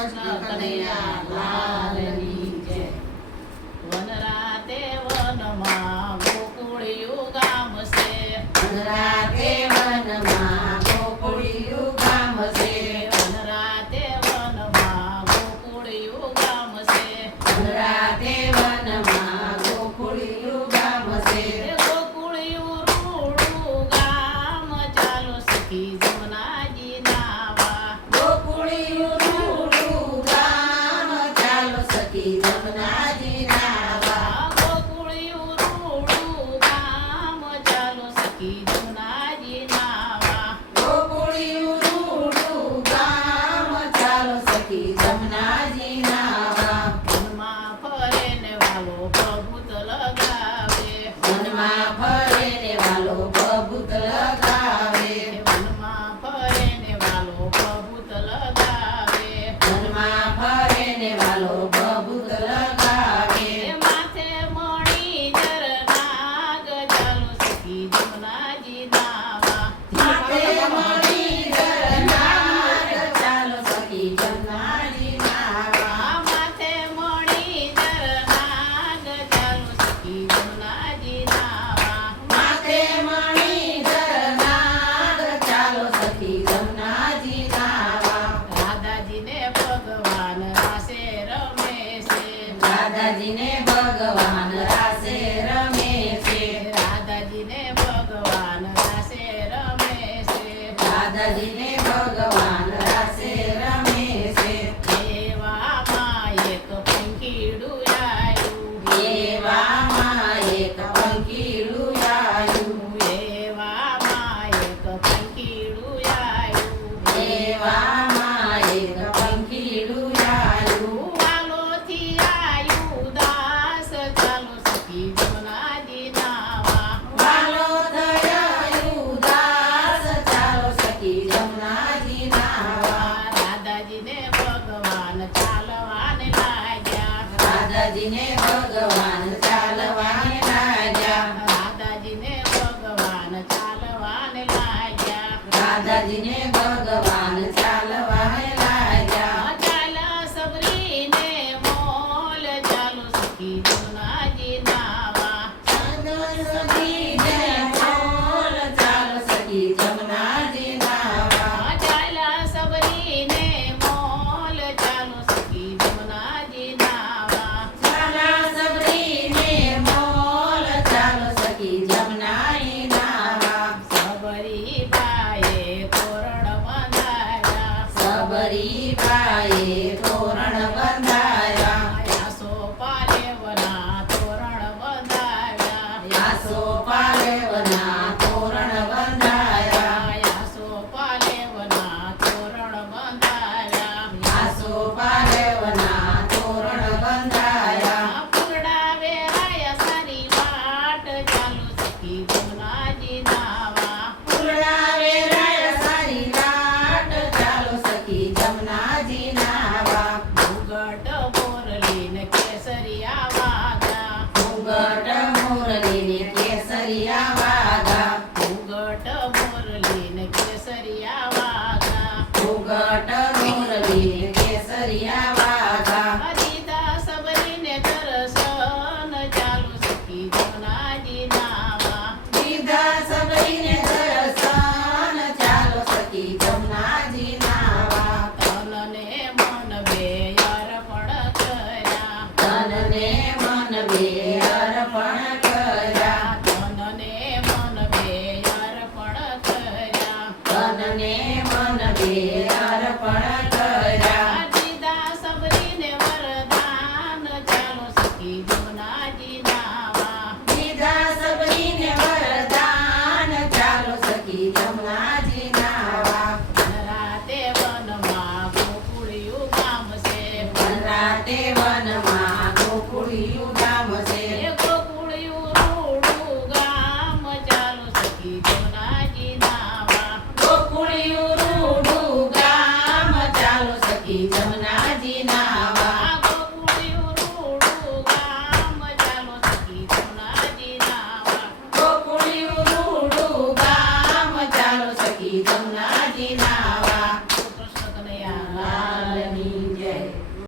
કૃષ્ણ કનૈયા લાલની જય. વનરાતે વનમાં ગોકુળિયું ગામ છે. વનરાતે વનમાં ગોકુળિયું ગામ છે. વનરાતે વનમાં ગોકુળિયું ગામ છે. વનરાતે વનમાં ગોકુળિયું ગામ છે. ગોકુળિયું રૂડું ગામ ચાલો સખી જમનાજી નાવા. ગોકુળિયું રૂડું ગામ ચાલો સખી જમનાજી નાવા. ગોકુળિયું રૂડું ગામ ચાલો સખી જમનાજી નાવા. ગોકુળિયું રૂડું ગામ ચાલો સખી જમનાજી નાવા. વનમાં ફરે ને વાલો પ્રભુત લગાવે. વનમાં ફરે ને વાલો બબૂત લગાવે. વનમાં ફરે ને વાલો પ્રભુત લગાવે. વનમાં ફરે ને વાલો બબૂત લગાવે. માથે મણી જરનાગ ચાલો સખી જમનાજી નાવા. માથે મણી જરનાર ચાલો સખી જમનાજી નાવા. માથે મણી જરનાગ ચાલો સખી જમનાજી નાવા. માથે મણી જરનાર ચાલો સખી જમનાજી નાવા. રાધાજીને ભગવાન રાસે રમે છે. દાદાજીને ભગવાન રાસે રમે છે. રાધાજીને ભગવાન રાસે રમે છે. દાદાજીને ભગવાન રાસે રમે છે. એવામાં એક પંખીડું આયું. એવામાં એક પંખીડું આયું. એવામાં એક પંખીડું આયું. એવામાં એક પંખીડું આયું. વાલોથી આયું દાસ ચાલો સખી જમનાજી નાવા. વાલો થયો ઉદાસ ચાલો સખી જમનાજી નાવા. રાધાજીને ભગવાન ચાલવાને લાગ્યા. દાદાજીને ભગવાન ચાલવાને લાગ્યા. રાધાજીને ભગવાન ચાલવાને લાગ્યા. દાદાજીને ભગવાન ચાલવાને લાગ્યા. ચાલ સબરીને મોલ ચાલો સખી જમનાજી નાવા. સખીને મોલ ચાલો સખી જમનાજી નાવા. ચાલ સબરીને મોલ ચાલો સખી જમનાજી નાવા. ચાલા સબરીને મોલ ચાલો સખી જમનાજી નાવા. સબરી બાએ તોરણ બંધાયા. સબરી બાએ તોરણ બંધાયા. યાસો પાલેવના તોરણ બંધાયા. યાસો પાલેવના તોરણ બંધાયા. યાસો પાલેવના તોરણ બંધાયા. યાસો પાલેવના તોરણ બંધાયા. ફૂલડા વેરાયા સારી વાટ ચાલો સખી જમનાજી નાવા. ફૂલડા વેરાય સારી લાટ ચાલો સખી જમનાજી નાવા. ઘૂંઘટ મોરલીને કેસરિયા વાગા. ઘૂંઘટ મોરલીને કેસરિયા વાગા. ઘૂંઘટ મોરલીને કેસરિયા વાગા. ઘૂંઘટ મોરલીને કેસરિયા વાગા. હરિદા સબરીને દર્શન ચાલો સખી જમનાજી નાવા. દીધા સબરીને દર્શન ચાલો સખી જમનાજી નાવા. તનને મન બે અર્પણ કર્યા. તનને મન બે અર્પણ કર્યા. તનને મન બે અર્પણ કર્યા. તનને મન બે અર્પણ કર્યા. દીદા સબરીને વરદાન ચાલો સખી જમનાજી નાવા. દીધા સબરીને વરદાન ચાલો સખી જમનાજી નાવા. રાતે વનમાં ગોકુળિયું ગામ છે. વનરાતે